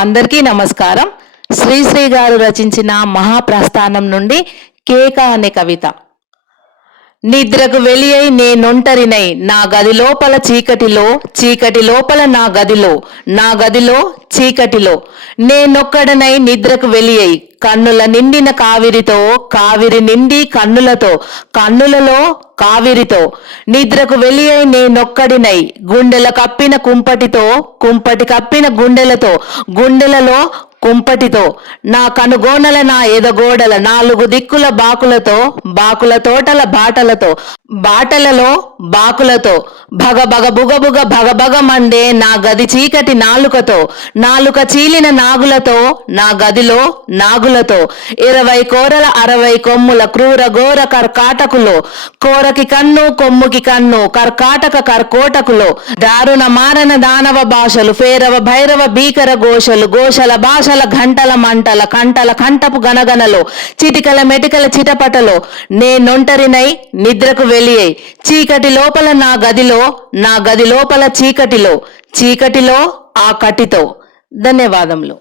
అందరికీ నమస్కారం. శ్రీశ్రీ గారు రచించిన మహాప్రస్థానం నుండి కేక అనే కవిత. నిద్రకు వెలియై నేనొంటరినై నా గది లోపల చీకటిలో, చీకటి లోపల నా గదిలో, నా గదిలో చీకటిలో నేనొక్కడనై నిద్రకు వెలియై కన్నుల నిండిన కావిరితో, కావిరి నిండి కన్నులతో, కన్నులలో కావిరితో నిద్రకు వెలియై నేనొక్కడినై గుండెల కప్పిన కుంపటితో, కుంపటి కప్పిన గుండెలతో, గుండెలలో కుంపటితో నా కనుగోనల నా ఎదగోడల నాలుగు దిక్కుల బాకులతో, బాకుల తోటల బాటలతో, బాటలలో బాకులతో భగభగ బుగబుగ భగభగ మండే నా గది చీకటి నాలుకతో, నాలుక చీలిన నాగులతో, నా గదిలో నాగులతో 20 కోరల 60 కొమ్ముల క్రూర ఘోర కర్కాటకులో, కోరకి కన్ను కొమ్ముకి కన్ను కర్కాటక కర్కోటకులో దారుణ మారణ దానవ భాషలు, ఫేరవ భైరవ భీకర ఘోషలు, ఘోషల భాషల గంటల మంటల కంటల కంటపు గనగనలో, చిటికల మెటికల చిటపటలో నేనొంటరినై నిద్రకు వెలియై చీకటి లోపల నా గదిలో, నా గది లోపల చీకటిలో, చీకటిలో ఆ కటితో. ధన్యవాదములు.